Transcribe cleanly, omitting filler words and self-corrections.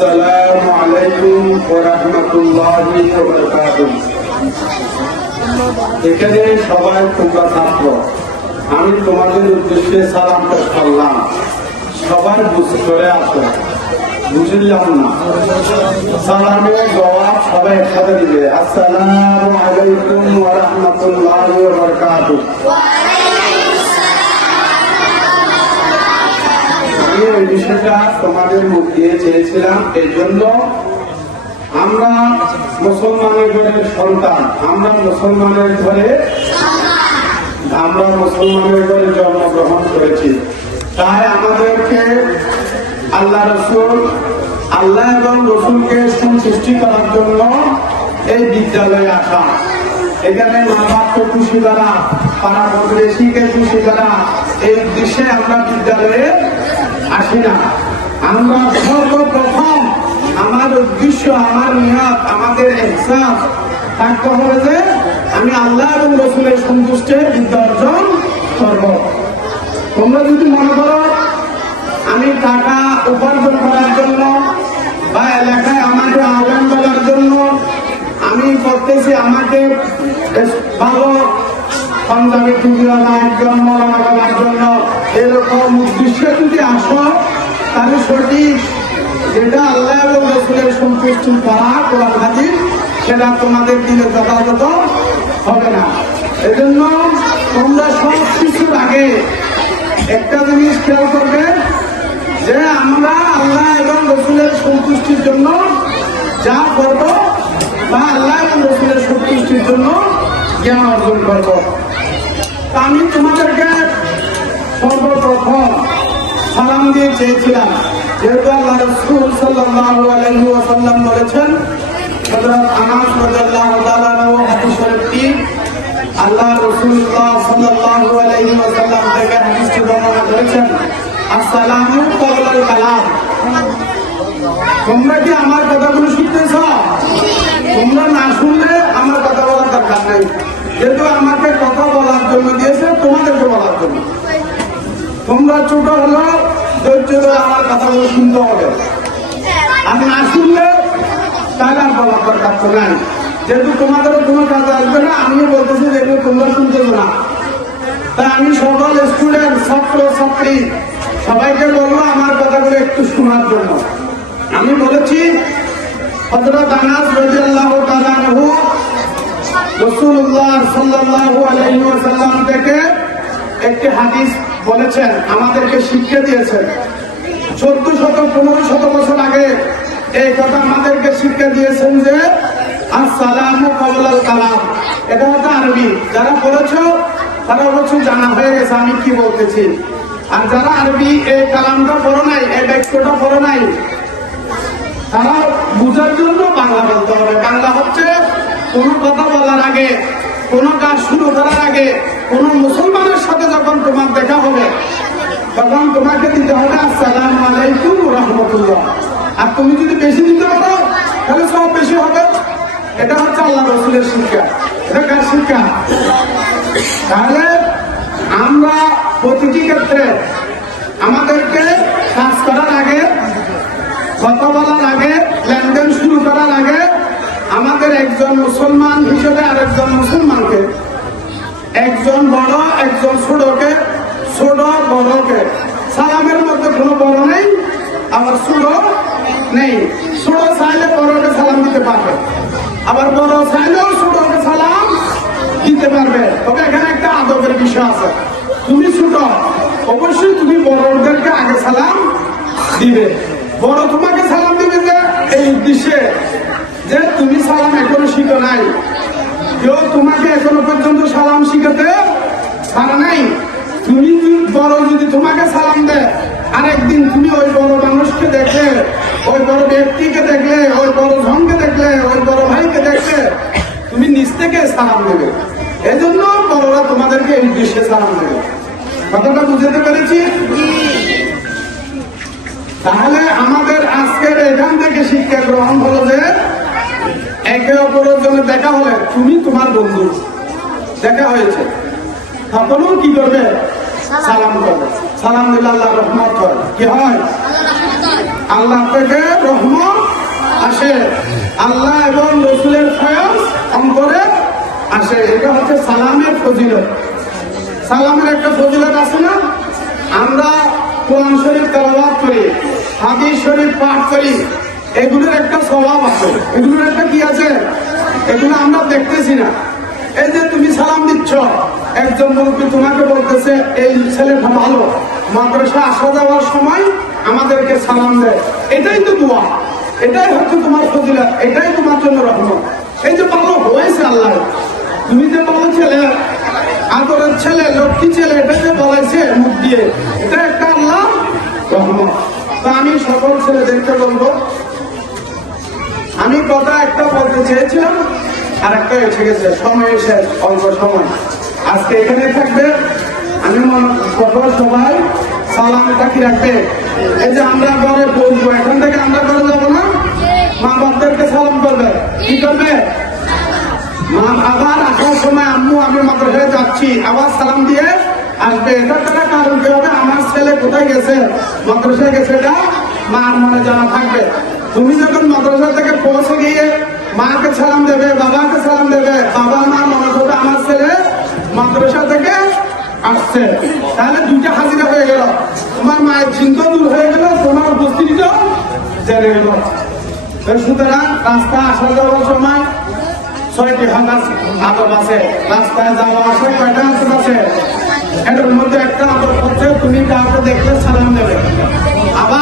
আসসালামু আলাইকুম ওয়া রাহমাতুল্লাহি ওয়া বারাকাতুহু। এখানে সবাই তোমরা ছাত্র, আমি তোমাদের উদ্দেশ্যে সালাম করলাম। সবাই বুঝ করে আসো, বুঝলাম না সালামের জবাব সবাই একসাথে দিবে। আসসালামু আলাইকুম ওয়া রাহমাতুল্লাহি ওয়া বারাকাতুহু। আমি ওই বিষয়টা তোমাদের মুখ দিয়ে চেয়েছিলাম। এই জন্য আমরা মুসলমানের ঘরের সন্তান, আমরা মুসলমানের ঘরে জন্মগ্রহণ করেছি। তাই আমাদেরকে আল্লাহ এবং রসুলকে সন্তুষ্টি করার জন্য এই বিদ্যালয়ে আসা। এখানে মা বাপকে খুশি করা, পাড়া প্রতিবেশীকে খুশি করা, এই উদ্দেশ্যে আমরা বিদ্যালয়ে আসি না। আমরা সর্বপ্রথম আমার উদ্দেশ্য, আমার নিয়ত, আমাদের ইহসাস থাকতে হবে যে আমি আল্লাহ এবং রসুলের সন্তুষ্টির বিদ্যা অর্জন করব। তোমরা যদি মনে করো আমি টাকা উপার্জন করার জন্য বা এলাকায় আমাকে আহ্বান করার জন্য আমি করতেছি, আমাকে ভালো পাঞ্জাবি টুপিওয়ালা একজন মৌলানা করার জন্য, এরকম উদ্দেশ্যে যদি আসো তাহলে সঠিক যেটা আল্লাহ এবং রসুলের সন্তুষ্টি করা কোরআন হাদিস, সেটা তোমাদের দিলে যথাযথ হবে না। এজন্য তোমরা সব কিছুর আগে একটা জিনিস খেয়াল করবে যে আমরা আল্লাহ এবং রসুলের সন্তুষ্টির জন্য যা করব বা আল্লাহ এবং রসুলের সন্তুষ্টির জন্য জ্ঞান অর্জন করব। আমি তোমাদেরকে সর্বপ্রথম সালাম দিয়ে চেয়েছিলাম, যেহেতু আল্লাহ রাসূল সাল্লাল্লাহু আলাইহি ওয়াসাল্লাম বলেছেন, হযরত আনাস রাদিয়াল্লাহু তাআলা আনহু হাদিস শরীফটি আল্লাহ রাসূলুল্লাহ সাল্লাল্লাহু আলাইহি ওয়াসাল্লাম থেকে হাদিসটি বর্ণনা করেছেন, আসসালামু ক্বাবলাল কালাম। তোমরা কি আমার কথাগুলো শুনতেছ? তোমরা না শুনলে আমার কথা বলার দরকার নেই, যেহেতু আমাকে কথা বলার জন্য দিয়েছে তোমাদেরকে বলার জন্য। তোমরা ছোট হলো ধৈর্য ধরে আমার কথাগুলো শুনতে হবে, আর না শুনলে তাহলে আর বলার দরকার তো নাই। যেহেতু তোমাদেরও কোনো কাজ আসবে না, আমিও বলতেছি যেহেতু তোমরা শুনতেছ না, তাই আমি সকল স্টুডেন্ট, ছাত্র ছাত্রী সবাইকে বলবো আমার কথাগুলো একটু শোনার জন্য। আমি বলেছি হযরত আনাস রাদিয়াল্লাহু তাআলা আনহু রাসূলুল্লাহ সাল্লাল্লাহু আলাইহি ওয়াসাল্লাম থেকে একটি হাদিস বলেছেন, আমাদেরকে শিক্ষা দিয়েছেন। 1400-1500 বছর আগে এই কথা আমাদেরকে শিক্ষা দিয়েছেন যে আসসালামু ক্বাবলাল কালাম। এটা হচ্ছে আরবি। যারা পড়েছো তারা অবশ্যই জানা হয়ে গেছে আমি কি বলতেছি। আর যারা আরবি এই কালামটা পড়ো নাই, এই বাক্যটা পড়ো নাই, তারা বুঝার জন্য বাংলা বলতে হবে। বাংলা হচ্ছে কোনো কথা বলার আগে, কোনো কাজ শুরু করার আগে, কোন মুসলমানের সাথে যখন তোমার দেখা হবে তখন তোমাকে দিতে হবে আসসালামু আলাইকুম ওয়া রাহমাতুল্লাহ। আর তুমি যদি বেশি দিতে পারো তাহলে সব বেশি হবে। এটা হচ্ছে আল্লাহ রাসূলের শিক্ষা। এটা কার শিক্ষা? তাহলে আমরা প্রতিটি ক্ষেত্রে আমাদেরকে কাজ করার আগে, কথা বলার আগে, লেনদেন শুরু করার আগে আমাদের একজন মুসলমান হিসেবে আরেকজন মুসলমানকে, একজন বড় একজন ছোটকে, ছোট বড়কে, সালামের মধ্যে কোনো বড় নেই আবার ছোট নেই। ছোট চাইলে বড়কে সালাম দিতে পারবে, আবার বড় চাইলেও ছোটকে সালাম দিতে পারবে। তবে এখানে একটা আদবের বিষয় আছে। তুমি ছোট, অবশ্যই তুমি বড়দেরকে আগে সালাম দিবে। বড় তোমাকে সালাম দিবে যে এই উদ্দেশ্যে যে তুমি সালাম এখনো শিখো নাই, কেউ তোমাকে এখনো পর্যন্ত সালাম শিখাতে পারে নাই। তুমি বড় যদি তোমাকে সালাম দেয়, আরেকদিন তুমি ওই বড় মানুষকে দেখলে, ওই বড় ব্যক্তিকে দেখলে, ওই বড় জনকে দেখলে, ওই বড় ভাইকে দেখলে তুমি নিজ থেকে সালাম দেবে। এজন্য বড়রা তোমাদেরকে এই উদ্দেশ্যে সালাম দেবে। কথাটা বুঝতে পেরেছি? তাহলে আমাদের আজকের এখান থেকে শিক্ষা গ্রহণ হলো যে একে অপরের জন্য দেখা হলে, তুমি তোমার বন্ধু দেখা হয়েছে, তখনও কি করবে? সালাম করবে। সালাম দিলে আল্লাহ রহমত হয়। কি হয়? আল্লাহ থেকে রহমত আসে, আল্লাহ এবং রসুলের ফয়েজ অন্তরে আসে। এটা হচ্ছে সালামের ফজিলত। সালামের একটা ফজিলত আছে না? আমরা কোরআন শরীফ তেলাওয়াত করি, হাদিস শরীফ পাঠ করি, এগুলোর একটা স্বভাব আছে, এগুলোর একটা কি আছে, এগুলো আমরা দেখতেছি না। এই যে তুমি সালাম দিচ্ছ, একজন মুরব্বী তোমাকে বলতেছে এই ছেলেটা ভালো, মাদ্রাসা আসা যাওয়ার সময় আমাদেরকে সালাম দেয়, এটাই তো দোয়া, এটাই হচ্ছে তোমার ফজিলত, এটাই তোমার জন্য রহমত। এই যে ভালো হয়েছে আল্লাহ, তুমি যে ভালো ছেলে, আদরের ছেলে, লক্ষ্মী ছেলে, এটা যে বলাইছে মুখ দিয়ে, এটা একটা আল্লাহ রহমত। তা আমি সকল ছেলেদেরকে বলবো, আমি কথা একটা বলতে চেয়েছিলাম আর একটা এসে গেছে, সময় এসে অল্প সময় আজকে এখানে থাকবে। আমি সকল সবাই সালামটা কি রাখবে, এই যে আমরা ঘরে বলবো, এখান থেকে আমরা ঘরে যাবো না, মা বাপদেরকে সালাম করবে, কি করবে? মা আবার আসার সময় আম্মু আমি মাদ্রাসায় যাচ্ছি, আবার সালাম দিয়ে আসবে। এটা তারা কারণ কি হবে, আমার ছেলে কোথায় গেছে, মাদ্রাসায় গেছে, এটা মার মনে জানা থাকবে। তুমি যখন মাদ্রাসা থেকে পৌঁছে গিয়ে মাকে সালাম দেবে, বাবাকে সালাম দেবে, বাবা মা মনে করবে আমার ছেলে মাদ্রাসা থেকে আসছে, তাহলে দুইটা হাজিরা হয়ে গেল, তোমার মায়ের চিন্তা দূর হয়ে গেল, তোমার উপস্থিতিটাও জেনে গেল। সুতরাং রাস্তা আসা যাওয়ার সময় 6টি আদব আছে, রাস্তায় যাওয়া আসা কয়টা আদব আছে, এটার মধ্যে একটা আদব হচ্ছে তুমি কাউকে দেখলে সালাম দেবে। আবার